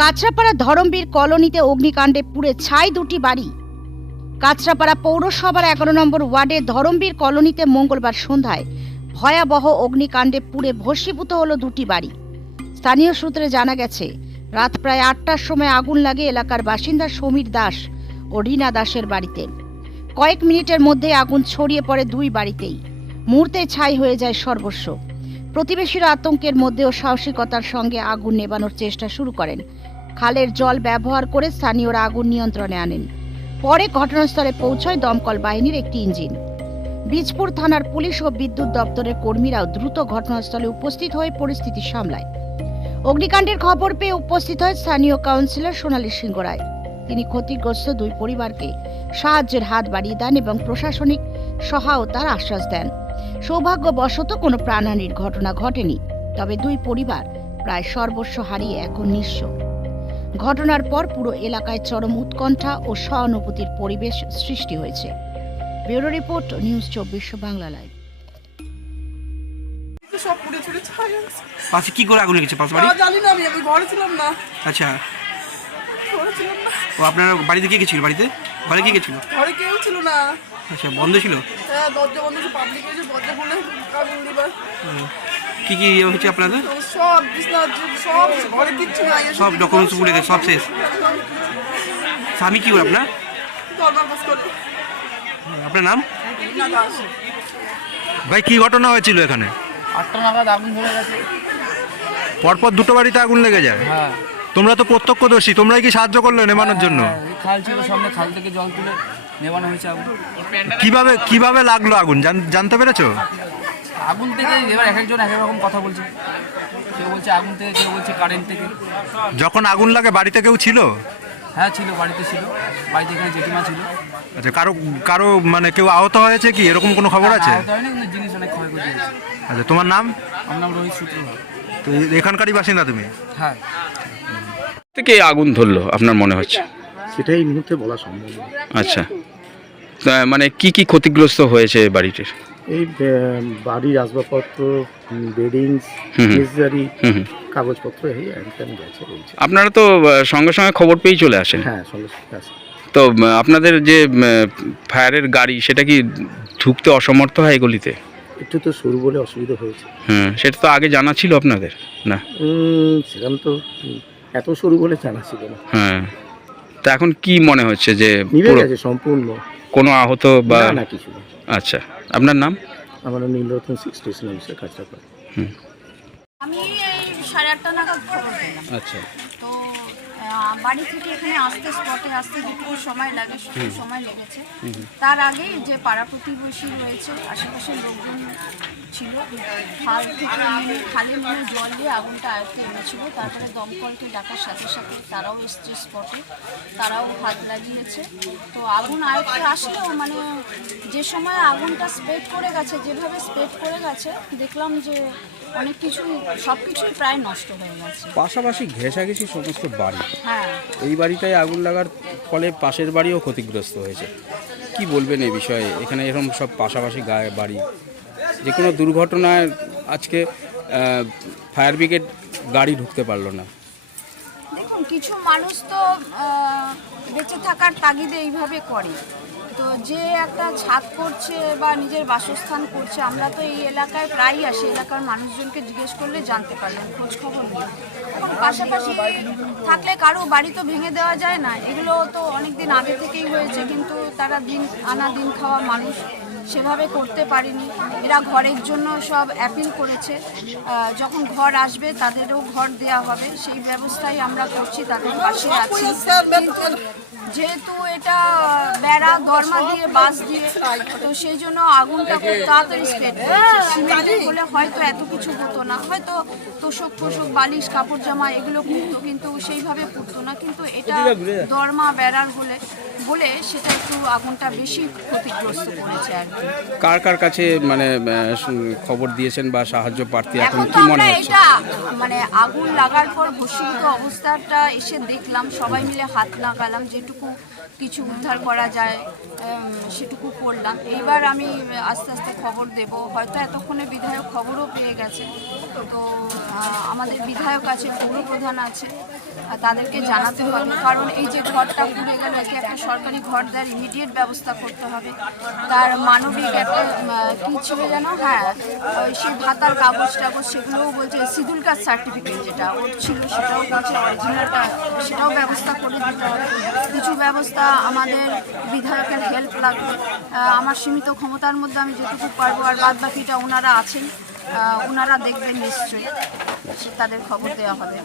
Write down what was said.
কাঁচরাপাড়া ধরমবীর কলোনিতে অগ্নিকাণ্ডে পুড়ে ছাই দুটি বাড়ি। কাঁচরাপাড়া পৌরসভার এগারো নম্বর ওয়ার্ডের ধরমবীর কলোনিতে মঙ্গলবার সন্ধ্যায় ভয়াবহ অগ্নিকাণ্ডে পুড়ে ভস্মীভূত হলো দুটি বাড়ি। স্থানীয় সূত্রে জানা গেছে, রাত প্রায় আটটার সময় আগুন লাগে এলাকার বাসিন্দা সমীর দাস ও রীনা দাসের বাড়িতে। কয়েক মিনিটের মধ্যে আগুন ছড়িয়ে পড়ে দুই বাড়িতেই। মুহূর্তে ছাই হয়ে যায় সর্বস্ব। প্রতিবেশীরা আতঙ্কের মধ্যেও সাহসিকতার সঙ্গে আগুন নেবানোর চেষ্টা শুরু করেন। খালের জল ব্যবহার করে স্থানীয়রা আগুন নিয়ন্ত্রণে আনেন। পরে ঘটনাস্থলে পৌঁছয় দমকল বাহিনীর একটি ইঞ্জিন। বীজপুর থানার পুলিশ ও বিদ্যুৎ দপ্তরের কর্মীরাও দ্রুত ঘটনাস্থলে উপস্থিত হয়ে পরিস্থিতি সামলায়। অগ্নিকাণ্ডের খবর পেয়ে উপস্থিত হয় স্থানীয় কাউন্সিলর সোনালী সিংহ রায়। তিনি ক্ষতিগ্রস্ত দুই পরিবারকে সাহায্যের হাত বাড়িয়ে দেন এবং প্রশাসনিক সহায়তার আশ্বাস দেন। সৌভাগ্যবশত কোনো প্রাণহানির ঘটনা ঘটেনি তবে দুই পরিবার প্রায় সর্বস্ব হারিয়ে এখন নিঃস্ব। ঘটনার পর পুরো এলাকায় চরম উৎকণ্ঠা ও সহানুভূতির পরিবেশ সৃষ্টি হয়েছে। ব্যুরো রিপোর্ট নিউজ চব্বিশ বাংলা লাইভ। সব পুড়ে ছুড়ে ছাই পাশে কি করে আগুন লেগেছে? পাশ বাড়ি? জানি না আমি আমি ঘরে ছিলাম না। আচ্ছা। ঘরে ছিলাম না। ও আপনার বাড়িতে কে গেছিল বাড়িতে? ঘরে কে গেছিল ঘরে কেউ ছিল না। আচ্ছা বন্ধ ছিল? হ্যাঁ দরজা বন্ধ ছিল পাবলিক এসে দরজা খুলে আগুন দিবার হুম। কি কি ইয়ে হয়েছে আপনাদের? সব বিছনা সব ঘরে কিচ্ছু নাই সব পুড়ে গেছে, সব শেষ। স্বামী কি আপনার? আপনার নাম? ভাই কি ঘটনা হয়েছিল এখানে? আটটা নাগাদ আগুন ধরে গেছে। পরপর দুটো বাড়িতে আগুন লেগে যায়? হ্যাঁ। তোমরা তো প্রত্যক্ষদর্শী তোমরাই কি সাহায্য করলে নেমানোর জন্য? হ্যাঁ, খাল ছিল সামনে খাল থেকে জল তুলে নেবানো হয়েছে আগুন। কীভাবে কীভাবে লাগল আগুন? জান- জানতে পেরেছ? আগুন থেকে এবার এক একজন এক এক রকম কথা বলছে। কেউ বলছে আগুন থেকে কেউ বলছে কারেন্ট থেকে। যখন আগুন লাগে বাড়িতে কেউ ছিল? হ্যাঁ ছিল বাড়িতে ছিল। বাড়িতে এখানে জেঠিমা ছিল। আচ্ছা কারও কারও মানে কেউ আহত হয়েছে কি? এরকম কোনো খবর আছে? আহত হয়নি কিন্তু জিনিস অনেক ক্ষয়ক্ষতি হয়েছে। আচ্ছা তোমার নাম? আমার নাম রোহিত সূত্র তো এখানকারই বাসিন্দা তুমি? হ্যাঁ। থেকে আগুন ধরলো আপনার মনে হচ্ছে? সেটাই এই মুহূর্তে বলা সম্ভব আচ্ছা। তা মানে কি কি ক্ষতিগ্রস্ত হয়েছে বাড়িটির? এই বাড়ির আসবাবপত্র বেডিংস। নেসেসারি। কাগজপত্র এই একদম গেছে রয়েছে। আপনারা তো সঙ্গে সঙ্গে খবর পেয়ে চলে আসেন। হ্যাঁ সঙ্গে সঙ্গে আছে তো আপনাদের যে ফায়ারের গাড়ি সেটা কি ঢুকতে অসমর্থ হয় এগুলিতে একটু তো সরু বলে অসুবিধা হয়েছে। হুম সেটা তো আগে জানা ছিল আপনাদের না? সেরকম তো এত সরু বলে জানা ছিল না। হ্যাঁ তা এখন কি মনে হচ্ছে যে পুরো সম্পূর্ণ। কোনো আহত বা না কিছু আচ্ছা। আপনার নাম? আমার নীলরতন সিক্সটি স্টেশন অফিসের কাজটা করে। আমি এই সাড়ে আটটা নাগাদ আচ্ছা। তো বাড়ি থেকে এখানে আসতে স্পটে আসতে যেটুকু সময় লাগে সেটুকু সময় লেগেছে। তার আগে যে পাড়া প্রতিবেশী রয়েছে আশেপাশের লোকজন ছিল খাল থেকে নেমে খালে নেমে জল দিয়ে আগুনটা আয়ত্তে এনেছিল। তারপরে দমকলকে ডাকার সাথে সাথে তারাও এসছে স্পটে তারাও হাত লাগিয়েছে। তো আগুন আয়ত্তে আসলেও মানে যে সময় আগুনটা স্প্রেড করে গেছে যেভাবে স্প্রেড করে গেছে দেখলাম যে অনেক কিছুই সব কিছুই প্রায় নষ্ট হয়ে গেছে। পাশাপাশি ঘেঁষাঘেঁষি সমস্ত বাড়ি। হ্যাঁ। এই বাড়িটায় আগুন লাগার ফলে পাশের বাড়িও ক্ষতিগ্রস্ত হয়েছে। কি বলবেন এই বিষয়ে? এখানে এরকম সব পাশাপাশি গায়ে বাড়ি। যে কোনো দুর্ঘটনায় আজকে ফায়ার ব্রিগেড গাড়ি ঢুকতে পারল না। দেখুন কিছু মানুষ তো বেঁচে থাকার তাগিদে এইভাবে করে। তো যে একটা ছাদ করছে বা নিজের বাসস্থান করছে, আমরা তো এই এলাকায় প্রায়ই আসি। এলাকার মানুষজনকে জিজ্ঞেস করলে জানতে পারলাম খোঁজ খবর নিয়ে এখন পাশাপাশি থাকলে কারও বাড়ি তো ভেঙে দেওয়া যায় না। এগুলো তো অনেক দিন আগে থেকেই হয়েছে, কিন্তু তারা দিন আনা দিন খাওয়া মানুষ সেভাবে করতে পারেনি। এরা ঘরের জন্য সব অ্যাপিল করেছে। যখন ঘর আসবে তাদেরও ঘর দেওয়া হবে। সেই ব্যবস্থাই আমরা করছি, তাদের পাশে আছি। যেহেতু এটা বেড়া দরমা দিয়ে বাস দিয়ে তো সেই জন্য আগুনটা খুব তাড়াতাড়ি স্প্রেড সিমেন্টের হলে হয়তো এত কিছু হতো না। হয়তো তোষক ফোষক বালিশ কাপড় জামা এগুলো পুড়তো কিন্তু সেইভাবে পুড়তো না। কিন্তু এটা দরমা বেড়ার হলে বলে সেটা একটু আগুনটা বেশি ক্ষতিগ্রস্ত করেছে আর কার কার কাছে মানে খবর দিয়েছেন বা সাহায্য প্রার্থী এখন কি মনে হচ্ছে? এটা মানে আগুন লাগার পর ভস্মীভূত অবস্থাটা এসে দেখলাম। সবাই মিলে হাত লাগালাম যে যেটুকু কিছু উদ্ধার করা যায় সেটুকু করলাম। এইবার আমি আস্তে আস্তে খবর দেব। হয়তো এতক্ষণে বিধায়ক খবরও পেয়ে গেছে। তো আমাদের বিধায়ক আছে, পৌরপ্রধান আছে তাদেরকে জানাতে হবে। কারণ এই যে ঘরটা পুড়ে গেল, একে একটা সরকারি ঘর দেওয়ার ইমিডিয়েট ব্যবস্থা করতে হবে। তার মানবিক একটা কি ছিল যেন? হ্যাঁ সেই ভাতার কাগজ টাগজ, সেগুলোও বলছে সিভিল কাস্ট সার্টিফিকেট যেটা ওর ছিল, সেটাও বলছে অরিজিনালটা সেটাও ব্যবস্থা করে দিতে হবে। কিছু ব্যবস্থা আমাদের বিধায়কের হেল্প লাগবে। আমার সীমিত ক্ষমতার মধ্যে আমি যেটুকু পারব আর বাদ বাকিটা ওনারা আছেন ওনারা দেখবেন নিশ্চয়ই। তাদের খবর দেওয়া হবে।